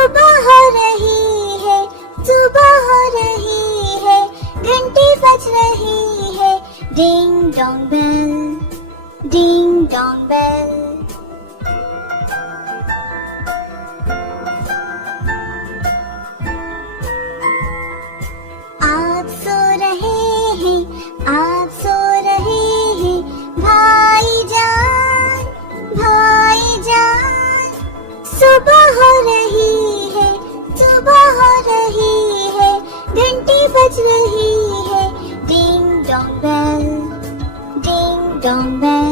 सुबह हो रही है, सुबह हो रही है, घंटी बज रही है, ding dong bell, ding dong bell. आप सो रहे हैं, आप सो रहे हैं, भाईजान, भाईजान। सुबह हो रही है, सुबह हो रही है, घंटी बज रही है, ding dong bell, ding dong bell.